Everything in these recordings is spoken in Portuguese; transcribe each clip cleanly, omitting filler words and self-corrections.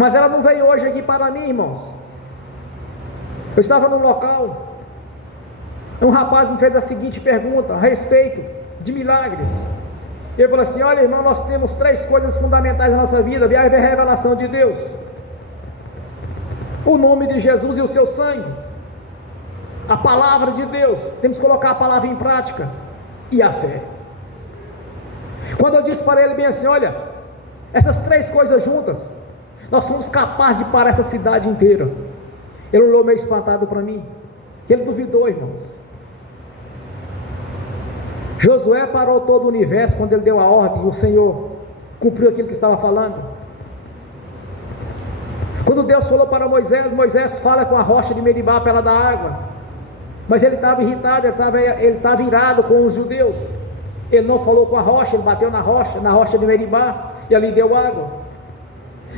Mas ela não veio hoje aqui para mim, irmãos. Eu estava num local, um rapaz me fez a seguinte pergunta a respeito de milagres. Ele falou assim: olha, irmão, nós temos 3 coisas fundamentais na nossa vida: a revelação de Deus, o nome de Jesus e o seu sangue, a palavra de Deus, temos que colocar a palavra em prática, e a fé. Quando eu disse para ele bem assim: olha, essas 3 coisas juntas, nós somos capazes de parar essa cidade inteira. Ele olhou meio espantado para mim, que ele duvidou, irmãos. Josué parou todo o universo quando ele deu a ordem, e o Senhor cumpriu aquilo que estava falando. Quando Deus falou para Moisés, Moisés fala com a rocha de Meribá para ela dar água, mas ele estava irritado, ele estava irado com os judeus. Ele não falou com a rocha, ele bateu na rocha de Meribá, e ali deu água.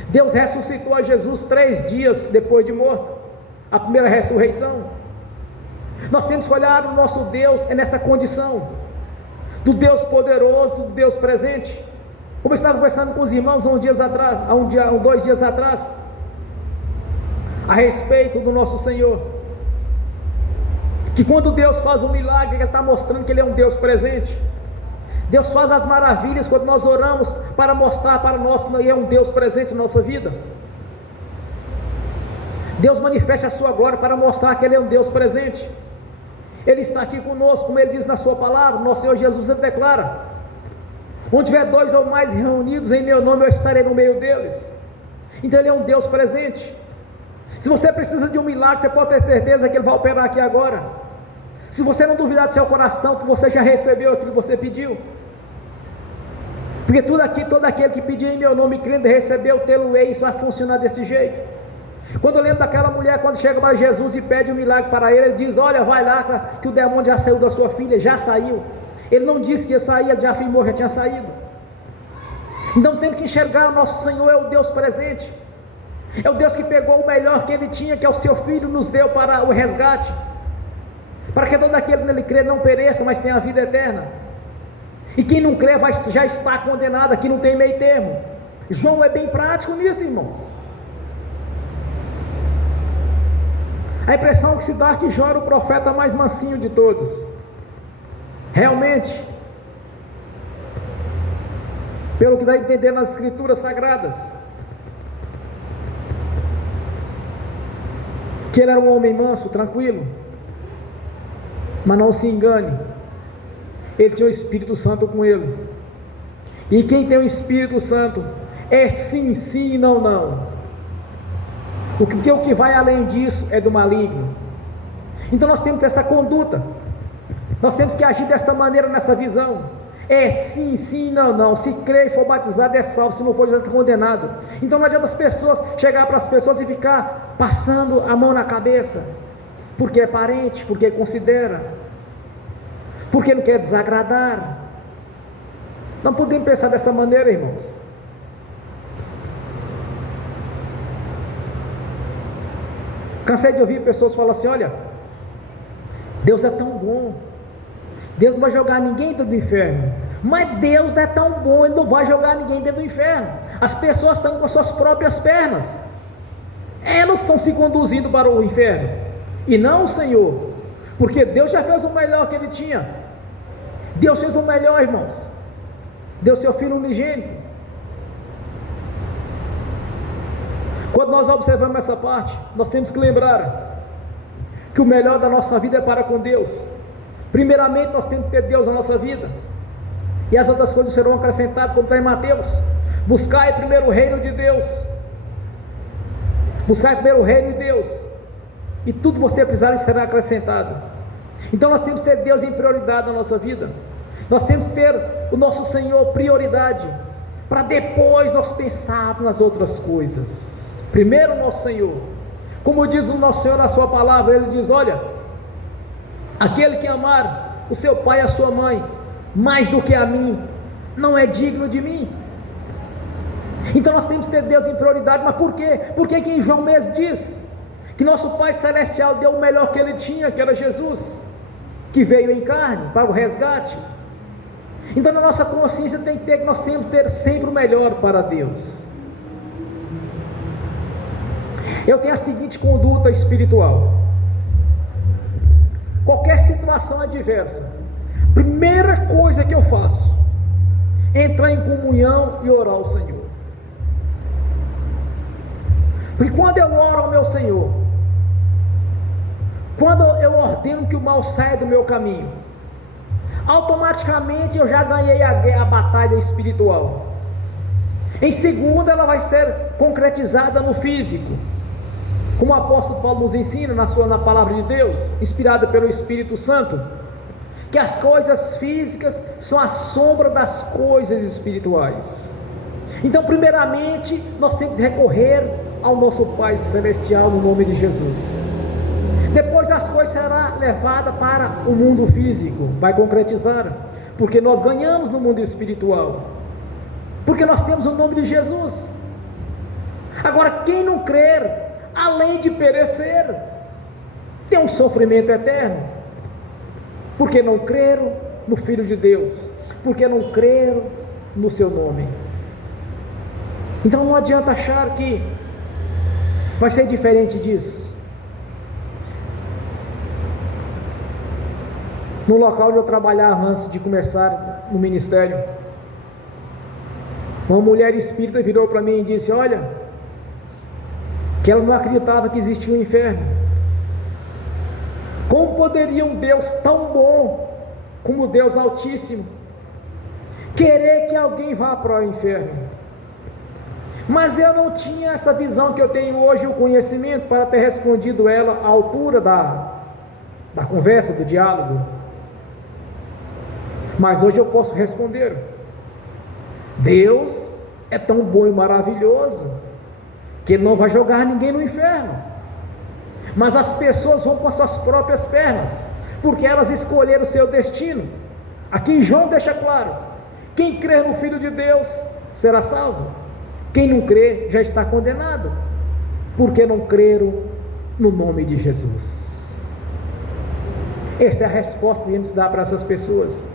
Deus ressuscitou a Jesus 3 dias depois de morto, a primeira ressurreição. Nós temos que olhar o nosso Deus nessa condição, do Deus poderoso, do Deus presente. Como eu estava conversando com os irmãos há 2 dias atrás, a respeito do nosso Senhor, que quando Deus faz um milagre, Ele está mostrando que Ele é um Deus presente. Deus faz as maravilhas quando nós oramos, para mostrar para nós que Ele é um Deus presente na nossa vida. Deus manifesta a sua glória para mostrar que Ele é um Deus presente. Ele está aqui conosco, como Ele diz na sua palavra. Nosso Senhor Jesus, Ele declara: onde tiver 2 ou mais reunidos em meu nome, eu estarei no meio deles. Então Ele é um Deus presente. Se você precisa de um milagre, você pode ter certeza que Ele vai operar aqui agora. Se você não duvidar do seu coração, que você já recebeu aquilo que você pediu, porque todo aquele que pedir em meu nome, crendo, recebeu, tê-lo-ei. Isso vai funcionar desse jeito. Quando eu lembro daquela mulher, quando chega para Jesus e pede um milagre para ele diz: olha, vai lá, que o demônio já saiu da sua filha, já saiu. Ele não disse que ia sair, ele já afirmou, já tinha saído. Então temos que enxergar: o nosso Senhor é o Deus presente, é o Deus que pegou o melhor que Ele tinha, que é o seu Filho, nos deu para o resgate, para que todo aquele que nele crê não pereça, mas tenha a vida eterna. E quem não crê já está condenado. Aqui não tem meio termo. João é bem prático nisso, irmãos. A impressão que se dá é que João era o profeta mais mansinho de todos. Realmente, pelo que dá a entender nas escrituras sagradas, que ele era um homem manso, tranquilo. Mas não se engane, ele tinha o Espírito Santo com ele. E quem tem o Espírito Santo é sim, sim e não, não. O que vai além disso é do maligno. Então nós temos essa conduta, nós temos que agir desta maneira, nessa visão. É sim, sim, não, não. Se crer e for batizado é salvo, se não for, já está condenado. Então não adianta as pessoas chegar para as pessoas e ficar passando a mão na cabeça, porque é parente, porque considera, porque não quer desagradar. Não podemos pensar desta maneira, irmãos. Cansei de ouvir pessoas falar assim: olha, Deus é tão bom, Deus não vai jogar ninguém dentro do inferno. Mas Deus é tão bom, Ele não vai jogar ninguém dentro do inferno. As pessoas estão com as suas próprias pernas, elas estão se conduzindo para o inferno, e não o Senhor, porque Deus já fez o melhor que Ele tinha. Deus fez o melhor, irmãos. Deu seu Filho unigênito. Quando nós observamos essa parte, nós temos que lembrar que o melhor da nossa vida é para com Deus. Primeiramente nós temos que ter Deus na nossa vida, e as outras coisas serão acrescentadas, como está em Mateus: buscai primeiro o reino de Deus, buscai primeiro o reino de Deus, e tudo que você precisar será acrescentado. Então nós temos que ter Deus em prioridade na nossa vida. Nós temos que ter o nosso Senhor prioridade, para depois nós pensarmos nas outras coisas. Primeiro o nosso Senhor, como diz o nosso Senhor na sua palavra, Ele diz: olha, aquele que amar o seu pai e a sua mãe mais do que a mim, não é digno de mim. Então nós temos que ter Deus em prioridade. Mas por quê? Porque que em João mesmo diz que nosso Pai Celestial deu o melhor que Ele tinha, que era Jesus, que veio em carne para o resgate. Então na nossa consciência tem que ter que nós temos que ter sempre o melhor para Deus. Eu tenho a seguinte conduta espiritual: qualquer situação adversa, primeira coisa que eu faço é entrar em comunhão e orar ao Senhor. Porque quando eu oro ao meu Senhor, quando eu ordeno que o mal saia do meu caminho, automaticamente eu já ganhei a batalha espiritual. Em segundo, ela vai ser concretizada no físico, como o apóstolo Paulo nos ensina na palavra de Deus, inspirada pelo Espírito Santo, que as coisas físicas são a sombra das coisas espirituais. Então, primeiramente, nós temos que recorrer ao nosso Pai Celestial no nome de Jesus. Depois as coisas serão levadas para o mundo físico, vai concretizar, porque nós ganhamos no mundo espiritual, porque nós temos o nome de Jesus. Agora, quem não crer, além de perecer, tem um sofrimento eterno, porque não creram no Filho de Deus, porque não creram no seu nome. Então não adianta achar que vai ser diferente disso. No local onde eu trabalhava antes de começar no ministério, uma mulher espírita virou para mim e disse: olha, que ela não acreditava que existia um inferno. Como poderia um Deus tão bom como o Deus Altíssimo querer que alguém vá para o inferno? Mas eu não tinha essa visão que eu tenho hoje, o conhecimento, para ter respondido ela à altura da conversa, do diálogo. Mas hoje eu posso responder: Deus é tão bom e maravilhoso que Ele não vai jogar ninguém no inferno, mas as pessoas vão com as suas próprias pernas, porque elas escolheram o seu destino. Aqui em João deixa claro: quem crer no Filho de Deus será salvo, quem não crer já está condenado, porque não creram no nome de Jesus. Essa é a resposta que devemos dar para essas pessoas.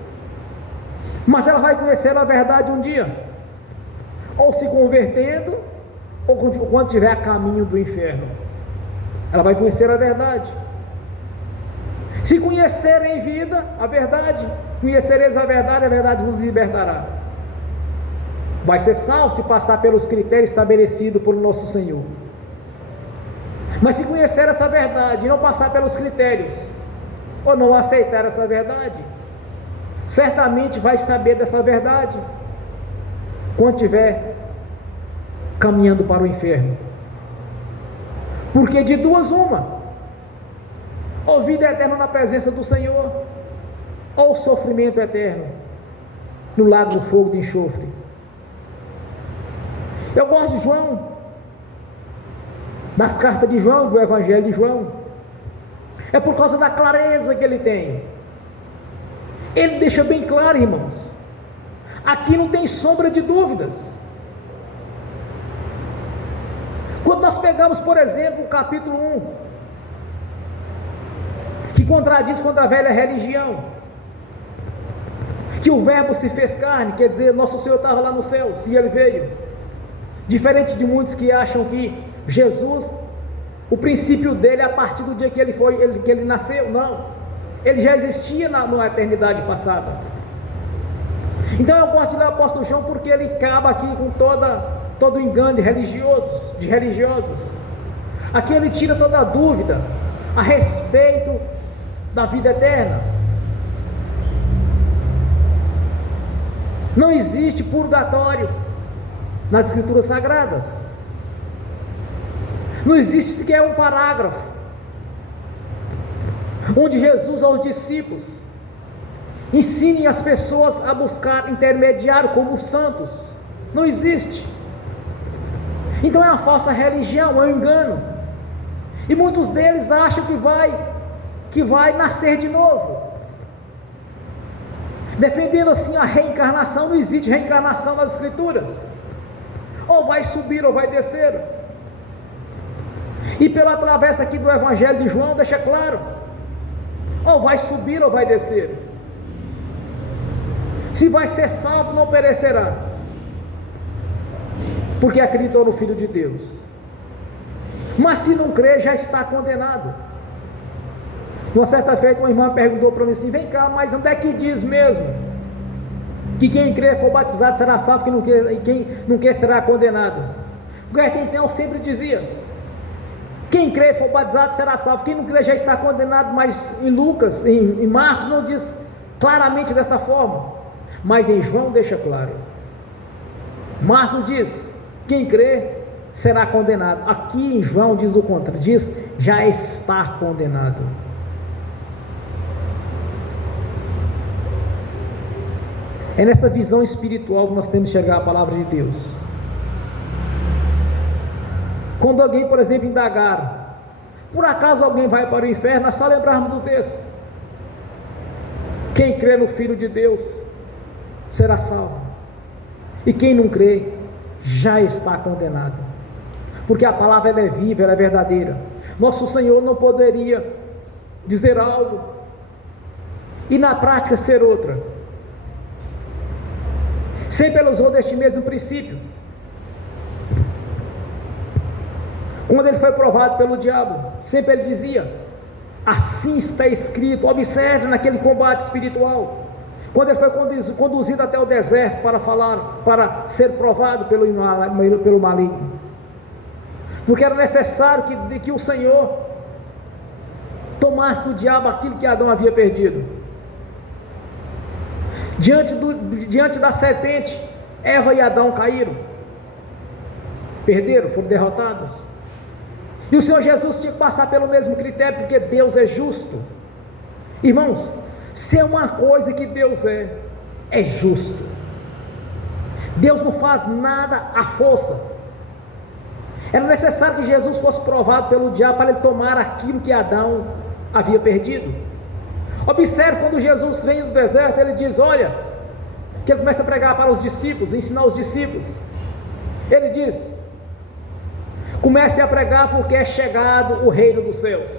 Mas ela vai conhecer a verdade um dia, ou se convertendo, ou quando estiver a caminho do inferno, ela vai conhecer a verdade. Se conhecerem em vida a verdade, conhecereis a verdade vos libertará. Vai ser salvo se passar pelos critérios estabelecidos por nosso Senhor. Mas se conhecer essa verdade e não passar pelos critérios, ou não aceitar essa verdade, certamente vai saber dessa verdade quando estiver caminhando para o inferno. Porque de duas uma: ou vida eterna na presença do Senhor, ou sofrimento eterno no lago do fogo de enxofre. Eu gosto de João, das cartas de João, do Evangelho de João, é por causa da clareza que ele tem. Ele deixa bem claro, irmãos, aqui não tem sombra de dúvidas. Quando nós pegamos, por exemplo, o capítulo 1, que contradiz contra a velha religião, que o verbo se fez carne, quer dizer, nosso Senhor estava lá nos céus e Ele veio. Diferente de muitos que acham que Jesus, o princípio dele é a partir do dia que ele nasceu. Não, ele já existia na eternidade passada. Então eu gosto de ler o apóstolo João, porque ele acaba aqui com todo o engano de religiosos. Aqui ele tira toda a dúvida a respeito da vida eterna. Não existe purgatório nas escrituras sagradas. Não existe sequer um parágrafo onde Jesus aos discípulos ensine as pessoas a buscar intermediário como os santos. Não existe. Então é uma falsa religião, é um engano. E muitos deles acham que vai nascer de novo, defendendo assim a reencarnação. Não existe reencarnação nas escrituras. Ou vai subir ou vai descer. E pela travessa aqui do Evangelho de João deixa claro: ou vai subir ou vai descer. Se vai ser salvo, não perecerá, porque acreditou no Filho de Deus. Mas se não crer, já está condenado. Uma certa feita, uma irmã perguntou para mim assim: vem cá, mas onde é que diz mesmo que quem crer for batizado será salvo, quem não quer será condenado? O então sempre dizia: quem crer for batizado será salvo, quem não crer já está condenado. Mas em Lucas, em Marcos não diz claramente dessa forma, mas em João deixa claro. Marcos diz: quem crer será condenado. Aqui em João diz o contrário, diz já está condenado. É nessa visão espiritual que nós temos que enxergar a palavra de Deus. Quando alguém, por exemplo, indagar, por acaso alguém vai para o inferno, é só lembrarmos do texto: quem crê no Filho de Deus será salvo, e quem não crê já está condenado, porque a palavra ela é viva, ela é verdadeira. Nosso Senhor não poderia dizer algo e na prática ser outra. Sempre ele usou deste mesmo princípio. Quando ele foi provado pelo diabo, sempre ele dizia: assim está escrito. Observe naquele combate espiritual. Quando ele foi conduzido até o deserto para ser provado pelo maligno, porque era necessário que o Senhor tomasse do diabo aquilo que Adão havia perdido. Diante da serpente, Eva e Adão caíram, perderam, foram derrotados. E o Senhor Jesus tinha que passar pelo mesmo critério, porque Deus é justo. Irmãos, se é uma coisa que Deus é justo. Deus não faz nada à força. Era necessário que Jesus fosse provado pelo diabo para ele tomar aquilo que Adão havia perdido. Observe, quando Jesus vem do deserto, ele diz, olha, que ele começa a pregar para os discípulos, ensinar os discípulos. Ele diz: comece a pregar, porque é chegado o reino dos céus.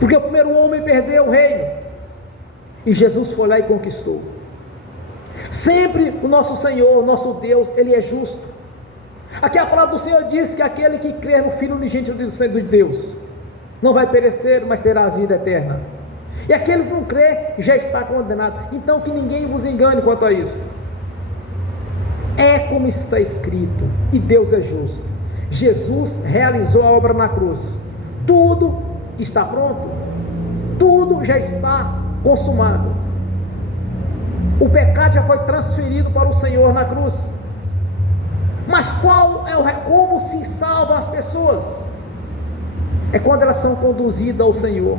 Porque o primeiro homem perdeu o reino, e Jesus foi lá e conquistou. Sempre o nosso Senhor, nosso Deus, Ele é justo. Aqui a palavra do Senhor diz que aquele que crer no Filho unigênito de Deus não vai perecer, mas terá a vida eterna. E aquele que não crê já está condenado. Então que ninguém vos engane quanto a isso. É como está escrito, e Deus é justo. Jesus realizou a obra na cruz. Tudo está pronto. Tudo já está consumado. O pecado já foi transferido para o Senhor na cruz. Mas como se salvam as pessoas? É quando elas são conduzidas ao Senhor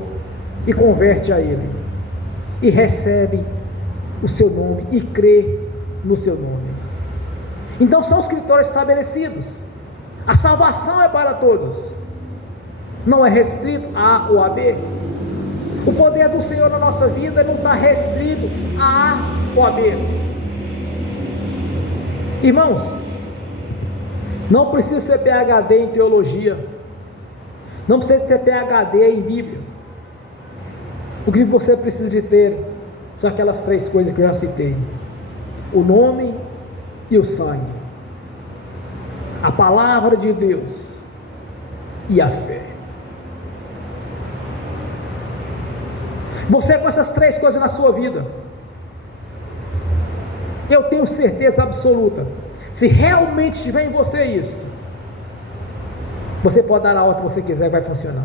e convertem a Ele, e recebem o seu nome e crê no seu nome. Então são os critérios estabelecidos. A salvação é para todos, não é restrito a A ou a B. O poder do Senhor na nossa vida não está restrito a A ou a B. Irmãos, não precisa ser PhD em teologia, não precisa ter PhD em Bíblia. O que você precisa de ter são aquelas três coisas que eu já citei: o nome e o sangue, a palavra de Deus e a fé. Você com essas três coisas na sua vida, eu tenho certeza absoluta, se realmente tiver em você isto, você pode dar a ordem que você quiser, vai funcionar.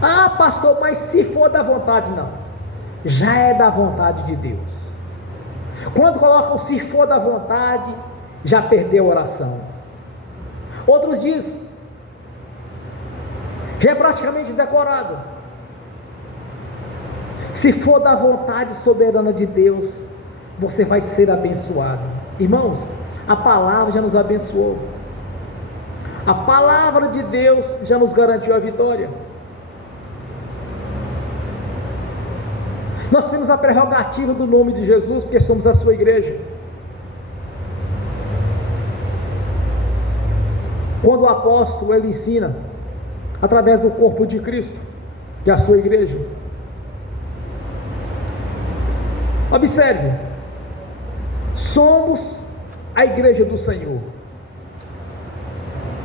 Ah, pastor, mas se for da vontade, não. Já é da vontade de Deus. Quando colocam se for da vontade, já perdeu a oração. Outros dizem, já é praticamente decorado. Se for da vontade soberana de Deus, você vai ser abençoado. Irmãos, a palavra já nos abençoou. A palavra de Deus já nos garantiu a vitória. Nós temos a prerrogativa do nome de Jesus, porque somos a sua igreja. Quando o apóstolo ele ensina através do corpo de Cristo, que é a sua igreja, observe, somos a igreja do Senhor.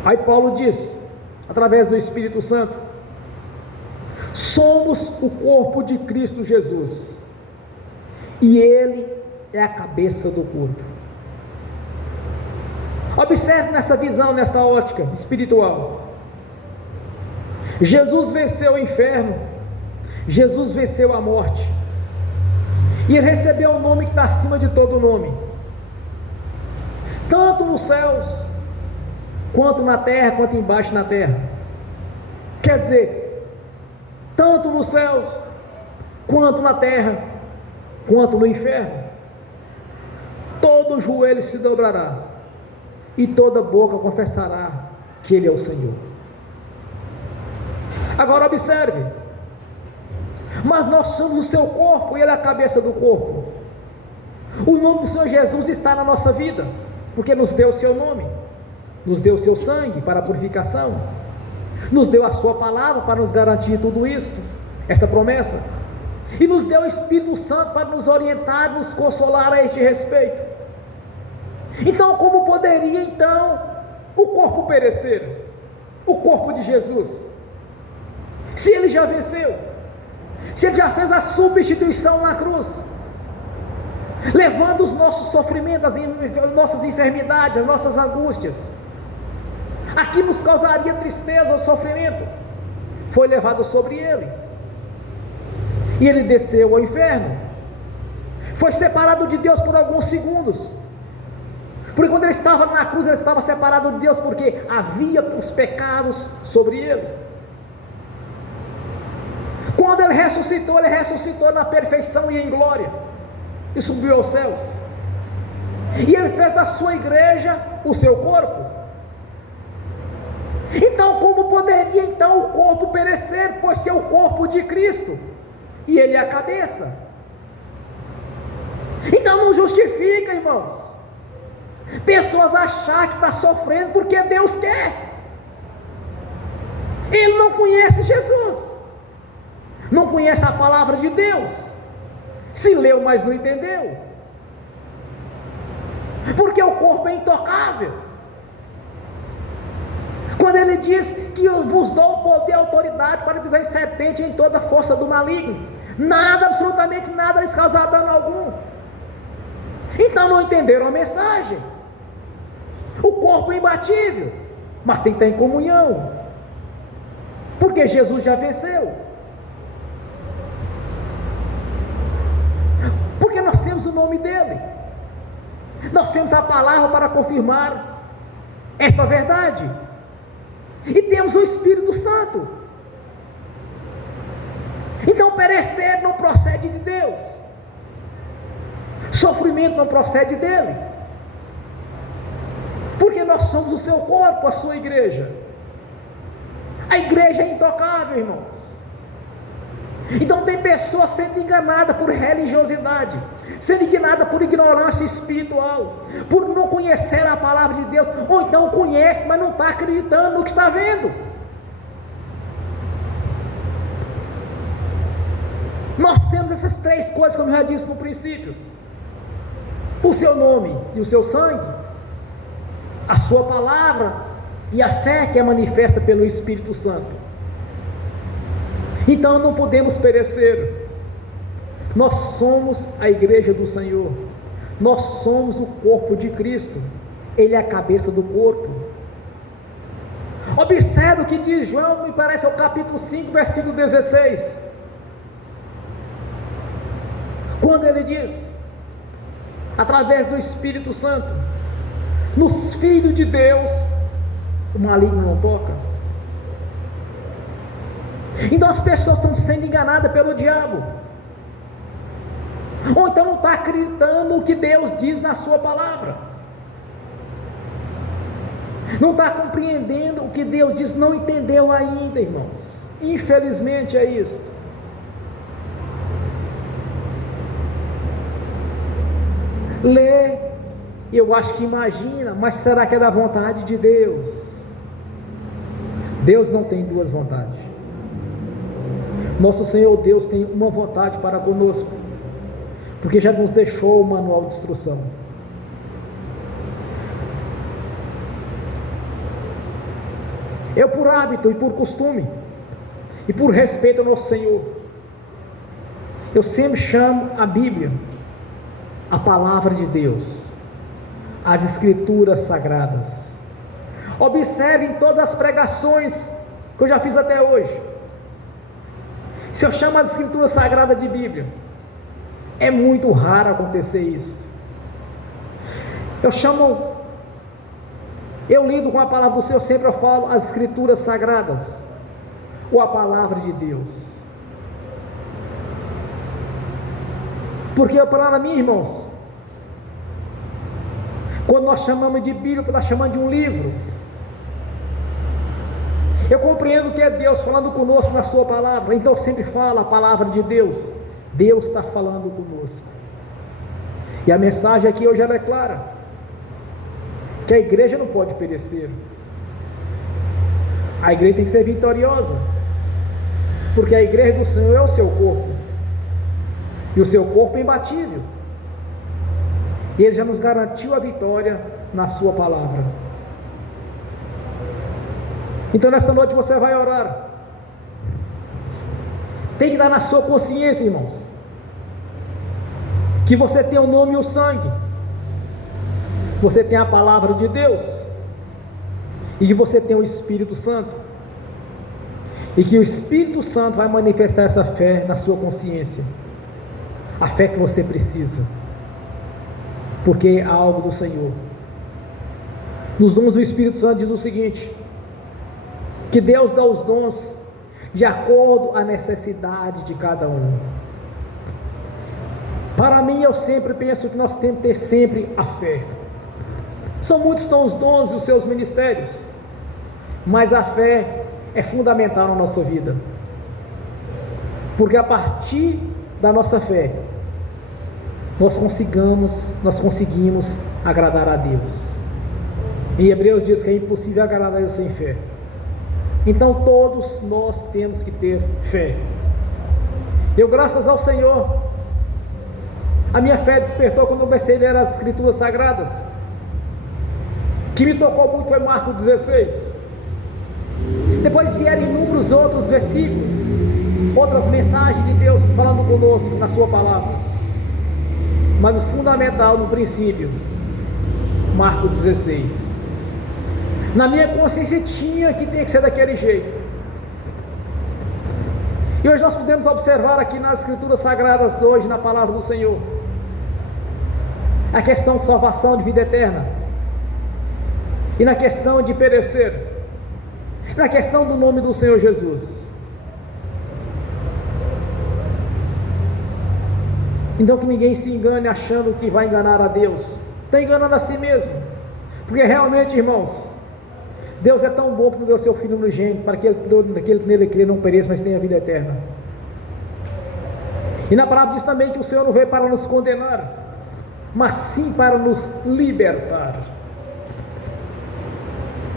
Aí Paulo diz, através do Espírito Santo: somos o corpo de Cristo Jesus, e Ele é a cabeça do corpo. Observe nessa visão, nesta ótica espiritual. Jesus venceu o inferno, Jesus venceu a morte, e Ele recebeu o nome que está acima de todo nome, tanto nos céus, quanto na terra, quanto embaixo na terra. Quer dizer, tanto nos céus, quanto na terra, quanto no inferno, todo joelho se dobrará, e toda boca confessará que Ele é o Senhor. Agora observe, mas nós somos o seu corpo, e Ele é a cabeça do corpo. O nome do Senhor Jesus está na nossa vida, porque nos deu o seu nome, nos deu o seu sangue para a purificação, nos deu a sua palavra para nos garantir tudo isso, esta promessa, e nos deu o Espírito Santo para nos orientar, nos consolar a este respeito. Então, como poderia então o corpo perecer, o corpo de Jesus, se Ele já venceu, se Ele já fez a substituição na cruz, levando os nossos sofrimentos, as nossas enfermidades, as nossas angústias, aqui nos causaria tristeza ou sofrimento, foi levado sobre Ele, e Ele desceu ao inferno, foi separado de Deus por alguns segundos, porque quando Ele estava na cruz, Ele estava separado de Deus, porque havia os pecados sobre Ele. Quando Ele ressuscitou na perfeição e em glória, e subiu aos céus, e Ele fez da sua igreja o seu corpo. Então, como poderia então o corpo perecer, pois ser o corpo de Cristo, e Ele é a cabeça? Então não justifica, irmãos, pessoas achar que está sofrendo porque Deus quer. Ele não conhece Jesus, não conhece a palavra de Deus, se leu, mas não entendeu, porque o corpo é intocável. Quando Ele diz que eu vos dou poder e autoridade para pisar em serpente, em toda a força do maligno, nada, absolutamente nada lhes causará dano algum. Então não entenderam a mensagem. O corpo é imbatível, mas tem que estar em comunhão, porque Jesus já venceu, porque nós temos o nome dEle, nós temos a palavra para confirmar esta verdade, e temos o Espírito Santo. Então perecer não procede de Deus, sofrimento não procede dEle, porque nós somos o seu corpo, a sua igreja. A igreja é intocável, irmãos. Então tem pessoas sendo enganadas por religiosidade, sendo enganadas por ignorância espiritual, por não conhecer a palavra de Deus, ou então conhece, mas não está acreditando no que está vendo. Nós temos essas três coisas, como eu já disse no princípio: o seu nome e o seu sangue, a sua palavra e a fé que é manifesta pelo Espírito Santo. Então não podemos perecer. Nós somos a igreja do Senhor, nós somos o corpo de Cristo, Ele é a cabeça do corpo. Observe o que diz João, me parece é o capítulo 5, versículo 16, quando ele diz, através do Espírito Santo, nos filhos de Deus o maligno não toca. Então as pessoas estão sendo enganadas pelo diabo, ou então não está acreditando no que Deus diz na sua palavra, não está compreendendo o que Deus diz, não entendeu ainda, irmãos. Infelizmente é isso. Lê, eu acho que imagina, mas será que é da vontade de Deus? Deus não tem duas vontades. Nosso Senhor Deus tem uma vontade para conosco, porque já nos deixou o manual de instrução. Eu, por hábito e por costume, e por respeito ao nosso Senhor, eu sempre chamo a Bíblia, a palavra de Deus, as Escrituras Sagradas. Observem todas as pregações que eu já fiz até hoje. Se eu chamo as Escrituras Sagradas de Bíblia, é muito raro acontecer isso. Eu lido com a palavra do Senhor, sempre eu falo as Escrituras Sagradas, ou a palavra de Deus. Porque para mim, irmãos, quando nós chamamos de Bíblia, nós chamamos de um livro. Eu compreendo que é Deus falando conosco na sua palavra, então eu sempre falo a palavra de Deus. Deus está falando conosco. E a mensagem aqui hoje ela é clara, que a igreja não pode perecer. A igreja tem que ser vitoriosa, porque a igreja do Senhor é o seu corpo, e o seu corpo é imbatível. E Ele já nos garantiu a vitória na sua palavra. Então nesta noite você vai orar. Tem que dar na sua consciência, irmãos, que você tem o nome e o sangue, você tem a palavra de Deus, e que você tem o Espírito Santo, e que o Espírito Santo vai manifestar essa fé na sua consciência, a fé que você precisa, porque é algo do Senhor. Nos dons do Espírito Santo diz o seguinte, que Deus dá os dons de acordo à necessidade de cada um. Para mim, eu sempre penso que nós temos que ter sempre a fé. São muitos estão os dons e os seus ministérios, mas a fé é fundamental na nossa vida, porque a partir da nossa fé nós conseguimos agradar a Deus. Em Hebreus diz que é impossível agradar a Deus sem fé. Então todos nós temos que ter fé. Eu, graças ao Senhor, a minha fé despertou quando eu comecei a ler as Escrituras Sagradas. Que me tocou muito foi Marcos 16. Depois vieram inúmeros outros versículos, outras mensagens de Deus falando conosco na sua palavra. Mas o fundamental no princípio, Marcos 16. Na minha consciência tinha que ter que ser daquele jeito. E hoje nós podemos observar aqui nas Escrituras Sagradas, hoje na palavra do Senhor, a questão de salvação, de vida eterna, e na questão de perecer, na questão do nome do Senhor Jesus. Então que ninguém se engane achando que vai enganar a Deus, está enganando a si mesmo, porque realmente, irmãos, Deus é tão bom que não deu seu Filho unigênito, para que aquele que nele crê não pereça, mas tenha vida eterna. E na palavra diz também que o Senhor não veio para nos condenar, mas sim para nos libertar,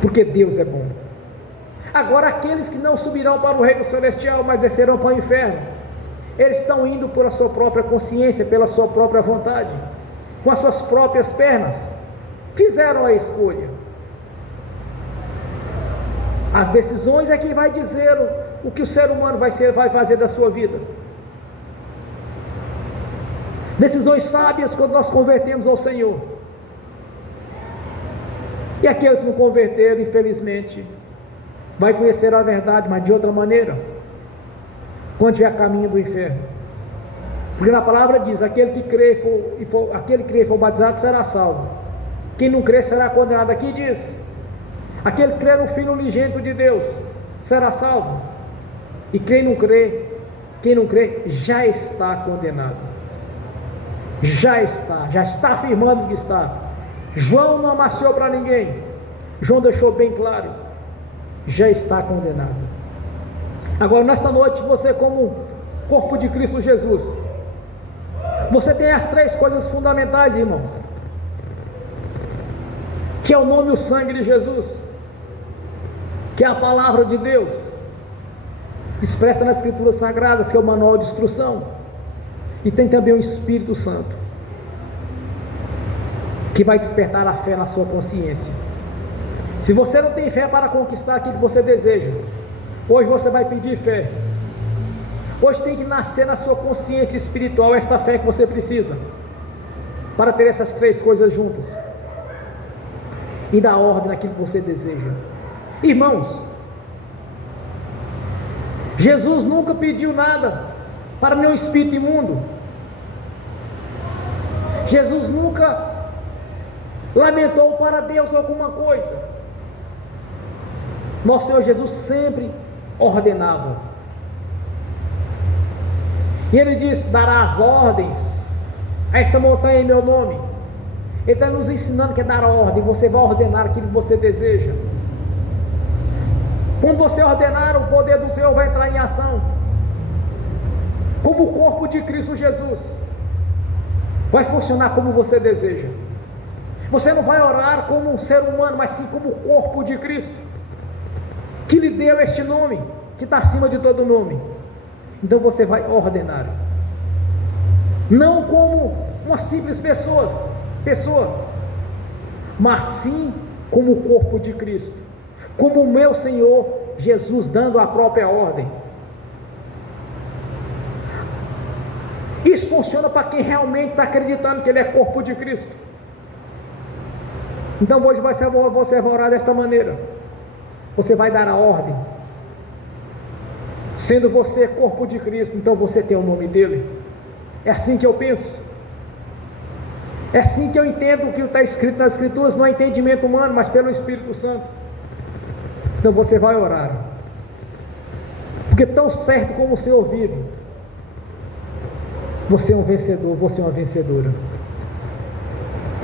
porque Deus é bom. Agora aqueles que não subirão para o reino celestial, mas descerão para o inferno, eles estão indo por a sua própria consciência, pela sua própria vontade, com as suas próprias pernas, fizeram a escolha. As decisões é quem vai dizer o que o ser humano vai fazer da sua vida. Decisões sábias quando nós convertemos ao Senhor. E aqueles que não converteram, infelizmente, vai conhecer a verdade, mas de outra maneira, quando estiver a caminho do inferno. Porque na palavra diz, aquele que crê e for batizado será salvo. Quem não crê será condenado. Aqui diz, aquele que crê no Filho unigênito de Deus será salvo, e quem não crê já está condenado, já está afirmando que está. João não amaciou para ninguém, João deixou bem claro, já está condenado. Agora nesta noite, você como corpo de Cristo Jesus, você tem as três coisas fundamentais, irmãos, que é o nome e o sangue de Jesus, que é a palavra de Deus, expressa nas Escrituras Sagradas, que é o manual de instrução, e tem também o Espírito Santo, que vai despertar a fé na sua consciência. Se você não tem fé para conquistar aquilo que você deseja, hoje você vai pedir fé. Hoje tem que nascer na sua consciência espiritual esta fé que você precisa para ter essas três coisas juntas e dar ordem naquilo que você deseja. Irmãos, Jesus nunca pediu nada para nenhum espírito imundo. Jesus nunca lamentou para Deus alguma coisa. Nosso Senhor Jesus sempre ordenava. E Ele diz: dará as ordens a esta montanha em meu nome. Ele está nos ensinando que é dar ordem. Você vai ordenar aquilo que você deseja. Quando você ordenar, o poder do Senhor vai entrar em ação. Como o corpo de Cristo Jesus vai funcionar como você deseja. Você não vai orar como um ser humano, mas sim como o corpo de Cristo, que lhe deu este nome, que está acima de todo nome. Então você vai ordenar, não como uma simples pessoa, mas sim como o corpo de Cristo, como o meu Senhor Jesus dando a própria ordem. Isso funciona para quem realmente está acreditando que ele é corpo de Cristo. Então hoje você vai orar desta maneira. Você vai dar a ordem. Sendo você corpo de Cristo, então você tem o nome dele. É assim que eu penso. É assim que eu entendo o que está escrito nas Escrituras, não é entendimento humano, mas pelo Espírito Santo. Então você vai orar. Porque tão certo como o Senhor vive, você é um vencedor, você é uma vencedora.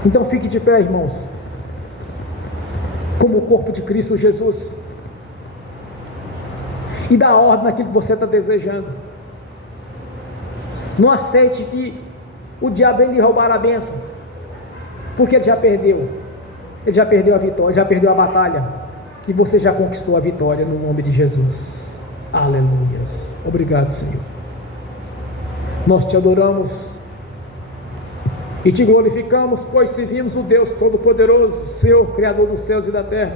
Então fique de pé, irmãos, como o corpo de Cristo Jesus, e dá ordem naquilo que você está desejando. Não aceite que o diabo venha lhe roubar a bênção, porque ele já perdeu a vitória, já perdeu a batalha, e você já conquistou a vitória no nome de Jesus. Aleluias. Obrigado, Senhor. Nós te adoramos e te glorificamos, pois servimos o Deus Todo-Poderoso, Senhor, Criador dos céus e da terra.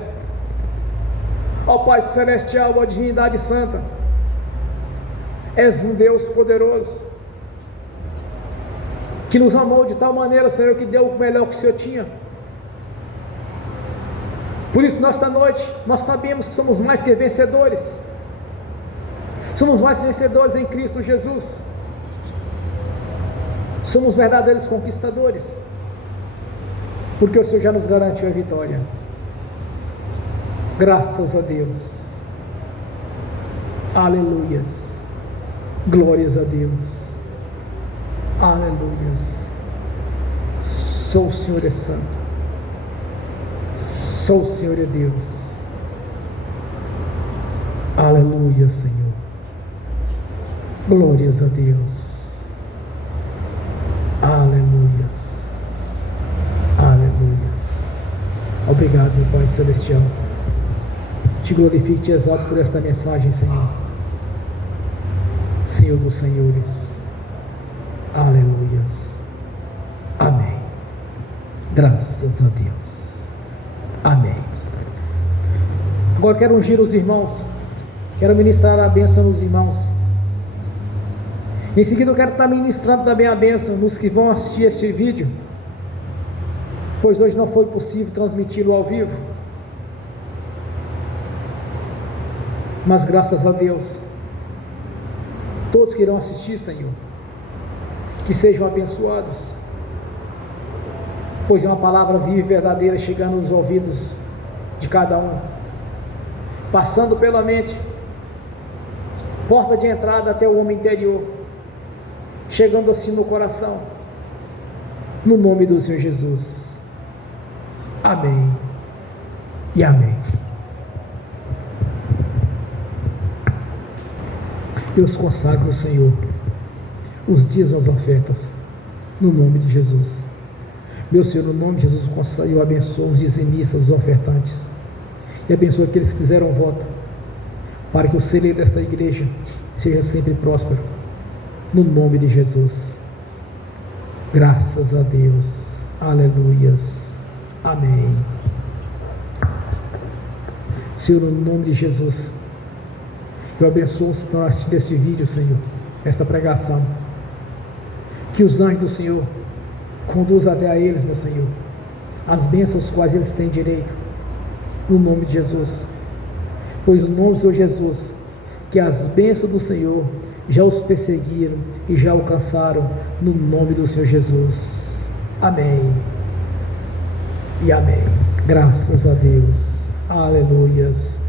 Ó Pai Celestial, ó Divindade Santa, és um Deus poderoso, que nos amou de tal maneira, Senhor, que deu o melhor que o Senhor tinha. Por isso, nesta noite, nós sabemos que somos mais que vencedores. Somos mais vencedores em Cristo Jesus. Somos verdadeiros conquistadores, porque o Senhor já nos garantiu a vitória. Graças a Deus. Aleluias. Glórias a Deus. Aleluias. Só o Senhor é santo. Só o Senhor é Deus. Aleluia, Senhor. Glórias a Deus. Aleluias. Aleluias. Obrigado, meu Pai Celestial. Te glorifico e te exalto por esta mensagem, Senhor. Senhor dos senhores. Aleluias. Amém. Graças a Deus. Amém. Agora quero ungir os irmãos. Quero ministrar a bênção nos irmãos. Em seguida eu quero estar ministrando também a bênção nos que vão assistir este vídeo, pois hoje não foi possível transmiti-lo ao vivo, mas graças a Deus, todos que irão assistir, Senhor, que sejam abençoados, pois é uma palavra viva e verdadeira chegando nos ouvidos de cada um, passando pela mente, porta de entrada até o homem interior, chegando assim no coração, no nome do Senhor Jesus. Amém e amém. Eu os consagro, Senhor, os dízimos, as ofertas, no nome de Jesus. Meu Senhor, no nome de Jesus, eu abençoo os dizimistas, os ofertantes, e abençoo aqueles que fizeram voto, para que o celeiro desta igreja seja sempre próspero, no nome de Jesus. Graças a Deus. Aleluias. Amém. Senhor, no nome de Jesus, eu abençoo os que estão assistindo esse vídeo, Senhor, esta pregação. Que os anjos do Senhor conduzam até a eles, meu Senhor, as bênçãos quais eles têm direito, no nome de Jesus. Pois no nome do Senhor Jesus, que as bênçãos do Senhor já os perseguiram e já alcançaram, no nome do Senhor Jesus. Amém e amém. Graças a Deus. Aleluias.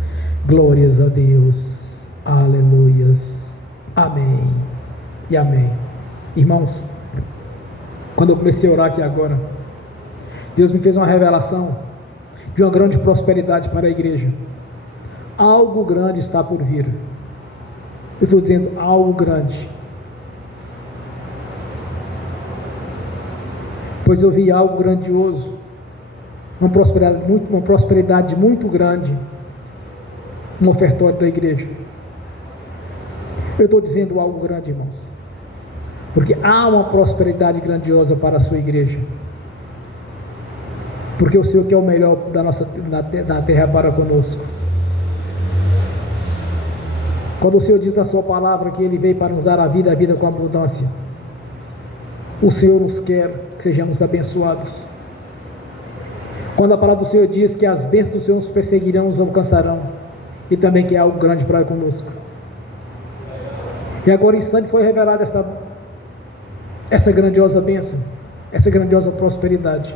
Glórias a Deus. Aleluias. Amém e amém. Irmãos, quando eu comecei a orar aqui agora, Deus me fez uma revelação de uma grande prosperidade para a igreja. Algo grande está por vir. Eu estou dizendo algo grande, pois eu vi algo grandioso, uma prosperidade muito grande no ofertório da igreja. Eu estou dizendo algo grande, irmãos, porque há uma prosperidade grandiosa para a sua igreja, porque o Senhor quer o melhor da terra para conosco. Quando o Senhor diz na sua palavra que Ele veio para nos dar a vida com abundância, o Senhor nos quer que sejamos abençoados. Quando a palavra do Senhor diz que as bênçãos do Senhor nos perseguirão, nos alcançarão, e também que é algo grande para conosco. E agora, em instante, foi revelada essa grandiosa bênção, essa grandiosa prosperidade.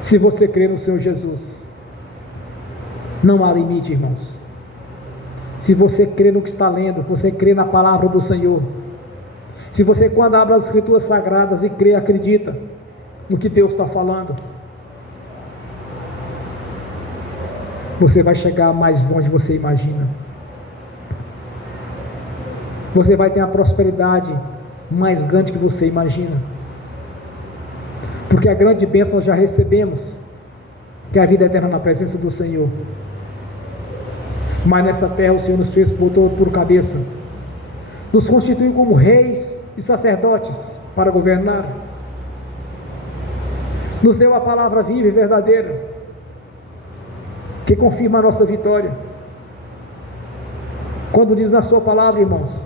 Se você crê no Senhor Jesus, não há limite, irmãos. Se você crê no que está lendo, você crê na palavra do Senhor, se você, quando abre as escrituras sagradas e crê, acredita no que Deus está falando, você vai chegar mais longe do que você imagina. Você vai ter a prosperidade mais grande que você imagina, porque a grande bênção nós já recebemos, que é a vida eterna na presença do Senhor. Mas nessa terra o Senhor nos fez por cabeça, nos constituiu como reis e sacerdotes para governar, nos deu a palavra viva e verdadeira, que confirma a nossa vitória. Quando diz na sua palavra, irmãos,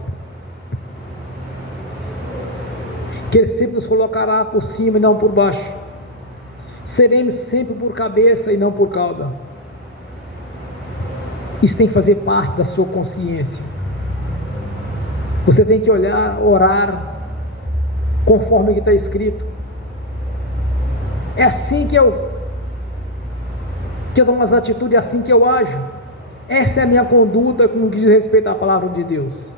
que Ele sempre nos colocará por cima e não por baixo, seremos sempre por cabeça e não por cauda. Isso tem que fazer parte da sua consciência. Você tem que orar conforme que está escrito. É assim que eu tomo as atitudes, é assim que eu ajo. Essa é a minha conduta com o que diz respeito à palavra de Deus.